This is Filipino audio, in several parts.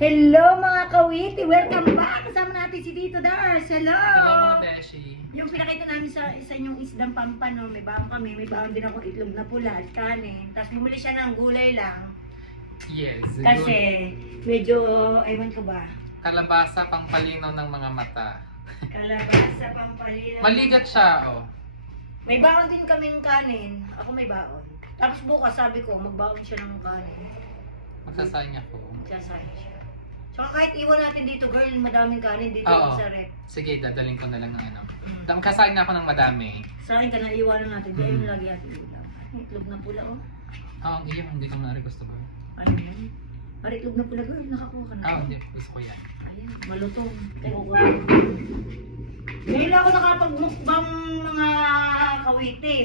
Hello mga kawiti! Welcome back! Kasama natin si Tito Dars. Hello! Hello mga beshi. Yung pinakita namin sa inyong isdang pampano, may baon kami, may baon din ako itlog na pula at kanin. Tapos bumili siya ng gulay lang. Yes. Kasi medyo, ewan ko ba? Kalabasa pang palinaw ng mga mata. Kalabasa, pampalila. Maligat siya, oh. May baon din kaming kanin. Ako may baon. Tapos bukas sabi ko, magbaon siya ng kanin. Magsasayang ako. Magsasahin siya. Tsaka kahit iwan natin dito, girl, madaming kanin dito Oo. sa rep. Sige, dadaling ko na lang ng ano. Kasayin ako ng madami. Sa akin ka na iwanan natin. Dahil yung lagi natin ulam. Itlog na pula, oh. Ang iyo, hindi ko na gusto ba? Ano yan? Pare itlog na pula, girl. Nakakuha ka na. Hindi. Gusto ko yan. Ayan, malutong. Teko ko. Ngayon ako nakapag-mukbang mga kawiti.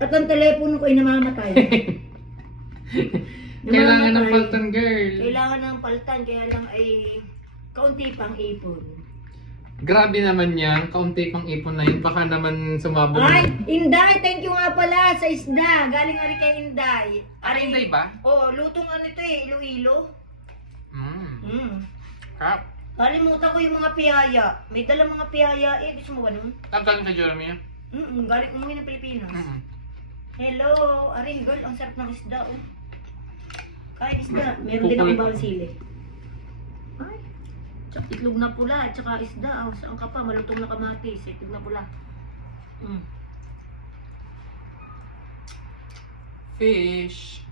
At ang telepono ko ay namamatay. Kailangan ng paltan, girl. Kailangan ng paltan, kaya lang ay kaunti pang ipon. Grabe naman yan. Kaunti pang ipon na yun. Baka naman sumabog. Ay, Inday, thank you nga pala sa isda. Galing nga rin kay Inday. Inday ba? Oo, lutong ano ito eh, Iloilo. Crap. Kalimutan ko yung mga piyaya. May dalang mga piyaya eh. Gusto mo ba nun? Galing sa Jeremy? Galing umuwi ng Pilipinas. Hello, Aring girl, ang sarap ng isda oh. Kain isda, meron din akong bawang sili. Ay, tsaka itlog na pula, tsaka isda. Oh, saan ka pa? Malutong na kamatis, itlog na pula. Fish.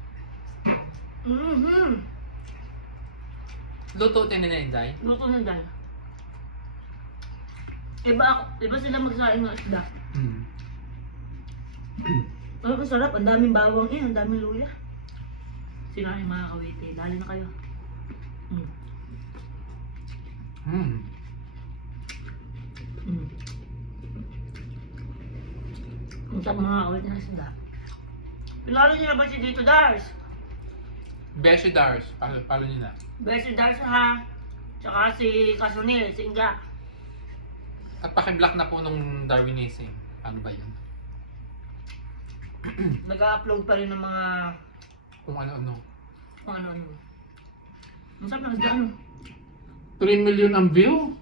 Lututin nila yung day? Luto na dahil. Iba sila magsaing ng isda. Pero masarap, ang daming bawang eh, ang daming luya. Sinahin mga kawiti, dali na kayo. Ang sarap mga kawiti ng isda. Pinalo niyo na ba si Tito Dars? Beshi Dars. Palo niyo na. Beshi Dars ha. Tsaka si Kasunil, si Inga. At paki-block na po nung Darwinism. Ano ba yun? Nag-upload pa rin ng mga Kung ano-ano. kung ano-ano. Ang sarap ng isda ano? 3 million ang view?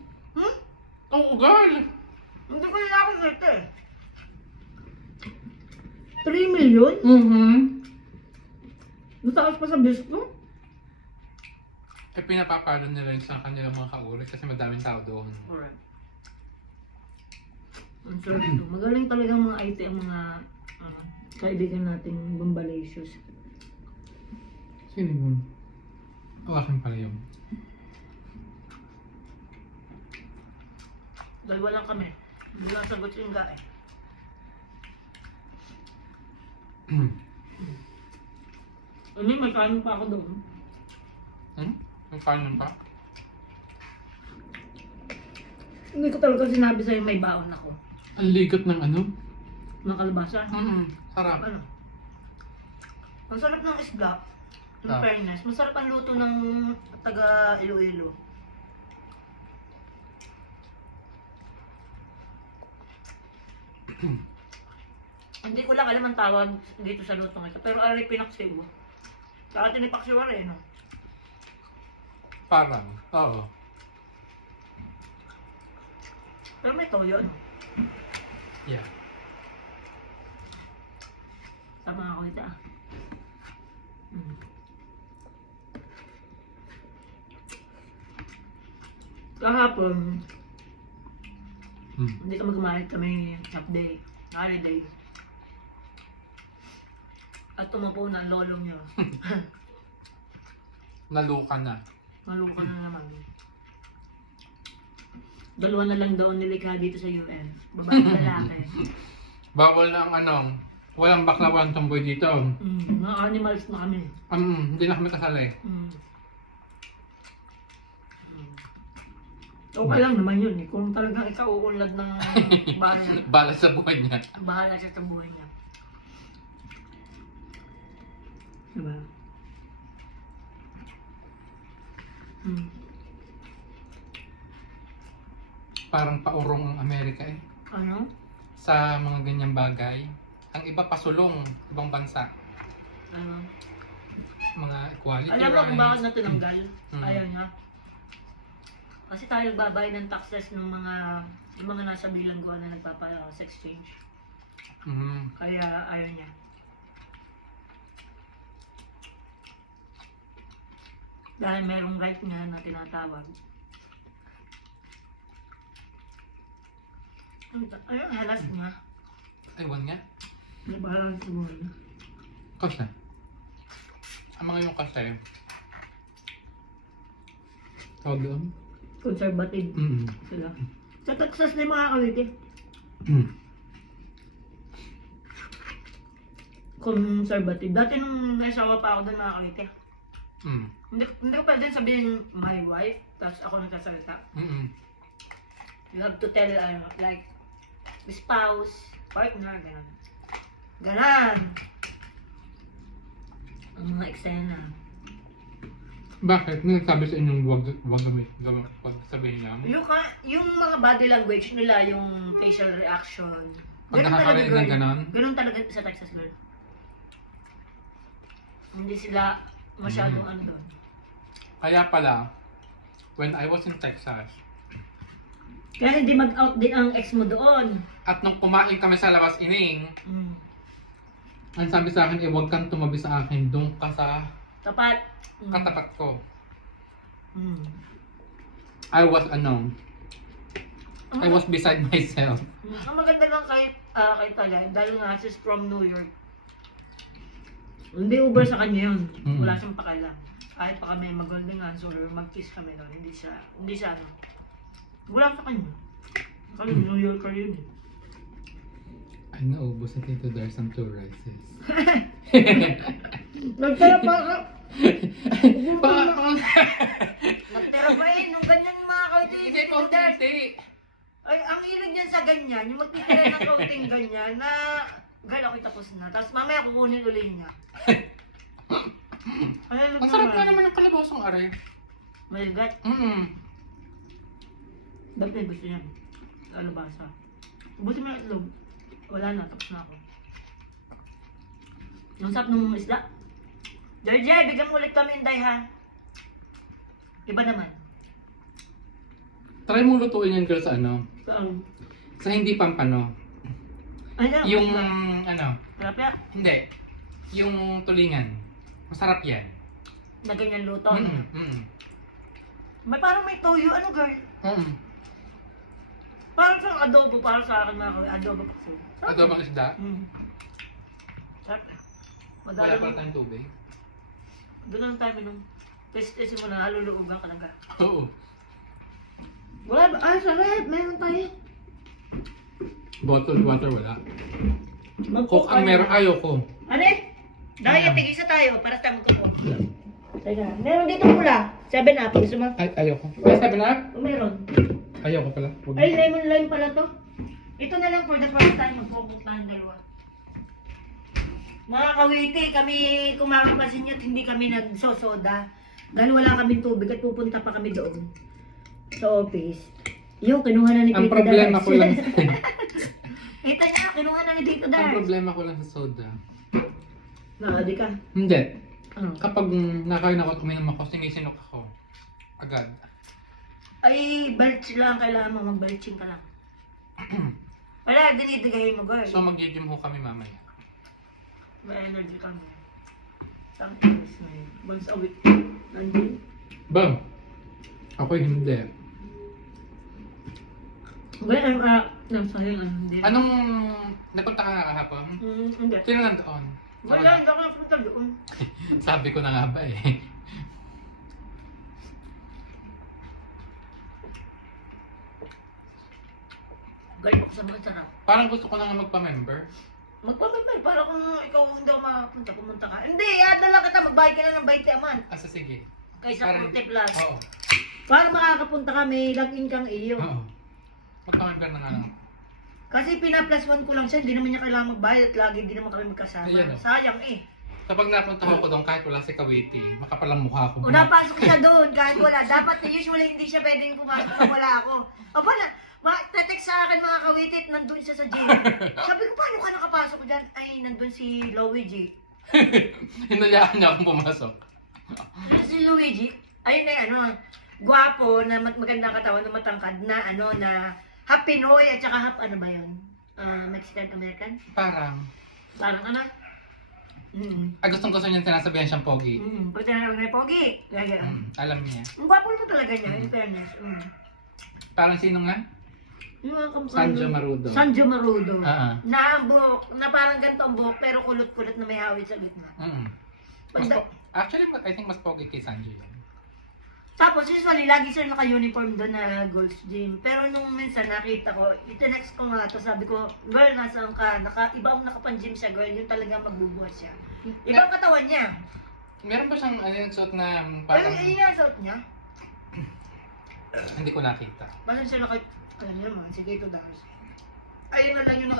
Oo, girl! Hindi ko nila ako nito eh. 3 million? Mataas pa sa views ko? Eh, pinapapalo nila yun sa kanilang mga kaulit kasi madaming tao doon. Alright. Ang sarap ito. Magaling talagang mga IT ang mga kaibigan nating Bambalasius. Sino yun? Akin pala yun. Dalawa lang kami. Hindi lang sagot si Inga eh. Ano may kanin pa ako doon. May kanin pa? Hindi ko talaga sinabi sa'yo may baon ako. Ang ligat ng ano? Ng kalabasa. Sarap. Ano? Ang sarap ng isda. In Ah. fairness, masarap ang luto ng taga Iloilo. Hindi ko lang alam ang tawag dito sa lutong ito. Pero ari pinaksiw. Saka tinipaksiw rin, no? Parang. Oo. Pero may toyo, no? Yeah. Tama ako ito, ah. Kahapon, hindi kami kumain, kami half day, holiday. At tumapo na ang lolo niya. Naluka na. Maluka na naman. Dalawa na lang daw nilikha dito sa UN. Babae at lalaki. Bawal na ang ano. Walang bakla, walang tomboy dito. Mga animals na kami. Hindi na kami kasali. Okay lang naman yun eh. Kung talagang ikaw uunlad ng bahala. Bala sa buhay niya. Bahala siya sa buhay niya. Diba? Parang paurong ang Amerika eh. Ano? Sa mga ganyang bagay. Ang iba pasulong, ibang bansa. Ano? mga equality Alam mo kung bakit na rights. tinanggal? Mm. Ayaw niya. Kasi tayo nagbabayad ng taxes ng yung mga nasa bilangguan na nagpapa-sex change. Mhm. Kaya ayaw niya. Dahil merong right nga na tinatawag. Ayun, halas niya. Ewan nga. May parang siguro na. Kasi. Ang mga yung kasi. Tawag doon? Conservative sila. Sa Texas na yung mga kawiti. Conservative. Dati nung nasawa pa ako doon mga kawiti. Hindi ko pwede sabihin my wife, tapos ako nagsasalita. You have to tell, like, spouse, partner, gano'n. Ganon! Ang mga eksena. Bakit? Nagsabi sa inyong wag sabihin lang? Yung mga body language nila, yung facial reaction. Pag Ganun nakakarinig talaga, ng ganon? Ganun talaga sa Texas girl. Hindi sila masyadong ano doon. Kaya pala, when I was in Texas, Kaya hindi mag-out din ang ex mo doon. at nung kumain kami sa labas ining, ang sabi sa akin, huwag kang tumabi sa akin, doon ka sa Tapat. katapat ko. Ang I was beside myself. maganda lang kay Talay, dahil nga she's from New York. Hindi uber sa kanya yun. Wala siyang pakialam. Kahit pa kami mag-holding hands or mag-kiss kami doon, hindi siya ano. Wala sa kanya. Kasi New Yorker yun eh. Ay, naubos na Tito Dars ang 2 rices. Nagtira pa ako. Bakit? Nagtira pa eh, nung ganyan mga kauting. Hindi pa hindi. Ay, ang hilig niyan sa ganyan, yung magtitira ng kauting ganyan na gal ako'y tapos na. Tapos mamaya kukunin ulit niya. Ang sarap nga naman ng kalabosong aray. Maligat. Dapat may gusto niya. Sa alabasa. Buti mo yung itlog. Wala na, tapos na ako. Yung sarap ng isda. Georgie, bigyan mo ulit kami Inday ha. Iba naman. Try mong lutuin yan girl sa ano? Saan? Sa hindi pampano. Ay, ano? Yung ano? Tilapia? Hindi. Yung tulingan. Masarap yan. Na ganyan luto. May parang may toyo. Ano girl? Parang sa adobo. Parang sa akin mga kawin. Adobo kasi. Adobang isda. Sarap. Wala Madali pa mo. tayong tubig. Doon lang tayo minum. Test mo na. Haluluugan ka lang ka. Oo. Wala ba? Ay, sarap. Meron tayo. Bottled water wala. Mag-cook Coke ang meron. Ayoko. Ano eh? Dahil tig-isa tayo para tayo magkukuha. Teka, meron dito pula. 7 up. Gusto mo? Ay, ayoko. Ay, sabi na? Meron. Ayoko pala. Huwag. Ay, lemon lime pala to. Ito na lang for the first time mag-cook tayong dalawa. Mga kawiti, kami kumakapasin nyo at hindi kami nagsosoda. Dahil wala kaming tubig at pupunta pa kami doon. Sa office. Yung kinuha na ni Ang Tito problema Dars. ko lang. Kita niya, kinuha na ni Tito Ang Dars. problema ko lang sa soda. Nakadi ka. Hindi. Ano? Kapag nakain ako at uminom ako, sinisinok ako. Agad. Ay, balch lang. Kailangan mo mag-balching ka lang. Wala, dinidigahin mo, girl. So mag-gym ho kami mamaya. May energy kami. Tangkis na yun. Once a week. Nandiyan. Bang! Ako hindi. Well, sayang, hindi. Anong napunta ka na kahapon? Hindi. Sino nandoon? Wala, hindi ako napunta doon. Sabi ko na nga ba eh. Galing ako sa mga sarap. Parang gusto ko na nga magpa-member. Magpapagpay, para kung ikaw hindi ako makapunta, pumunta ka. Hindi, adala kita, magbayad ka na ng 20 a month. Asa sige. Kaysa Para- 40 plus. Oo. Para makakapunta kami, log-in kang iyo. Oo. Magpa-member na nga lang. Kasi pina-plus 1 ko lang siya, hindi naman niya kailangan magbayad at lagi hindi naman kami magkasama. Ayan, oh. Sayang eh. Kapag napunta ako doon kahit wala si Kawiti, makapalang mukha ko. O napasok siya doon kahit wala. Dapat usually hindi siya pwedeng pumasok kung wala ako. O pala, text sa akin mga kawitit, nandun siya sa gym. Sabi ko, paano ka nakapasok dyan? Ay, nandun si Luigi. Hinayaan niya akong pumasok. Si Luigi, ayun na ano, gwapo, na magandang katawan, na matangkad, na ano, na half Pinoy at saka half ano ba yun? Mexican-American? Parang Ano? gustong-gusto niya sinasabihan siyang pogi. Pag tinanong na pogi, gaya. Alam niya. Ang gwapo naman talaga niya, in fairness. Parang sino nga? Yung mga kamukha Sanjo niya. Marudo. Sanjo Marudo. Na ang buhok, na parang ganito ang buhok, pero kulot-kulot na may hawid sa gitna. Actually, I think mas pogi kay Sanjo yun. Tapos usually, lagi sila naka-uniform doon na Gold's Gym. Pero nung minsan nakita ko, itinext ko nga ito, sabi ko, girl, nasaan ka? Iba ang nakapan-gym siya, girl, yun talaga magbubuhat siya. Ibang katawan niya. Meron ba siyang yung suot na Pero parang... yun yung suot niya. Hindi ko nakita. Basta siya ano naman, sige ito dahil. Ayun na lang yung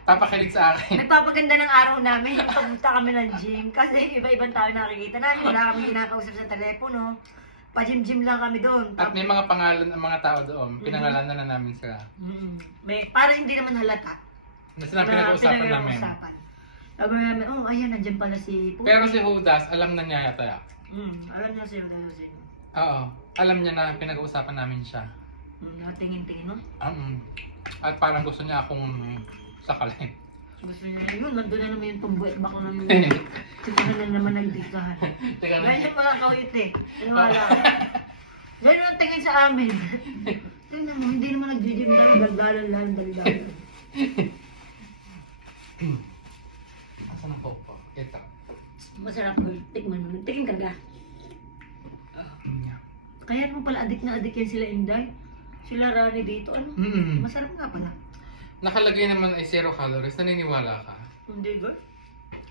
Papakilig sa akin. nagpapaganda ng araw namin yung pagpunta kami ng gym. Kasi iba-ibang tao nakikita namin. Wala kami kinakausap sa telepono. Pa-gym-gym lang kami doon. At may mga pangalan ang mga tao doon. Pinangalanan na namin sila. Para hindi naman halata. Na sila pinag-uusapan namin. Sabi namin, oh, ayan, nandiyan pala si Puti. Pero si Judas, alam na niya yata. Alam niya si Judas. Oo. Alam niya na pinag-uusapan namin siya. Natingin-tingin, no? At parang gusto niya akong sakalin. Gusto niya na yun, nandun na naman yung tumbuet bako namin. Sikahan na naman nagdikahan. Ganyan mga kawit eh. Wala. Ganyan ang tingin sa amin. Tingnan mo, hindi naman nag-gym tayo, daldalan. Asan ang popo? Ito. Masarap mo, tikman mo. Tingin ka ga. Kaya naman pala adik na adik yan sila Inday. Sila Rani dito, ano? Masarap nga pala. Nakalagay naman ay 0 calories. Naniniwala ka? Hindi girl.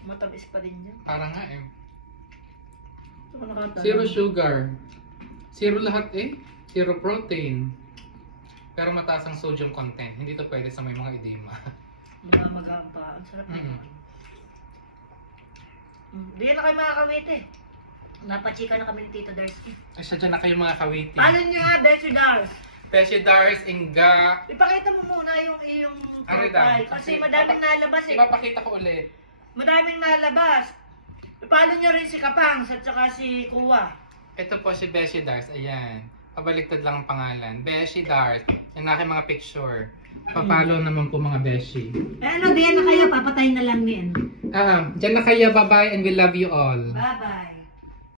Matamis pa din yan. Parang nga eh. Ito nakatawa. 0 sugar. 0 lahat eh. 0 protein. Pero mataas ang sodium content. Hindi to pwede sa may mga edema. Mamamagaan pa. Ang sarap na. Hindi na kayo makakawit eh. Napachika na kami ni Tito Darsky. Ay, sadya na kayo mga kawiti. Ano nyo nga, Bessie Dars? Pesye Dars, Inga. Ipakita mo muna yung iyong Ano profile. daw? Kasi madaming nalabas eh. Ipapakita ko ulit. Madaming nalabas. Ipalo nyo rin si Kapangs at saka si Kuwa. Ito po si Bessie Dars. Ayan. Pabaliktad lang ang pangalan. Bessie Dars. Yan na aking mga picture. Papalo naman po mga Beshi. Ano, diyan na kayo. Papatayin na lang niyan. Diyan na kayo. Bye-bye and we love you all. Bye-bye.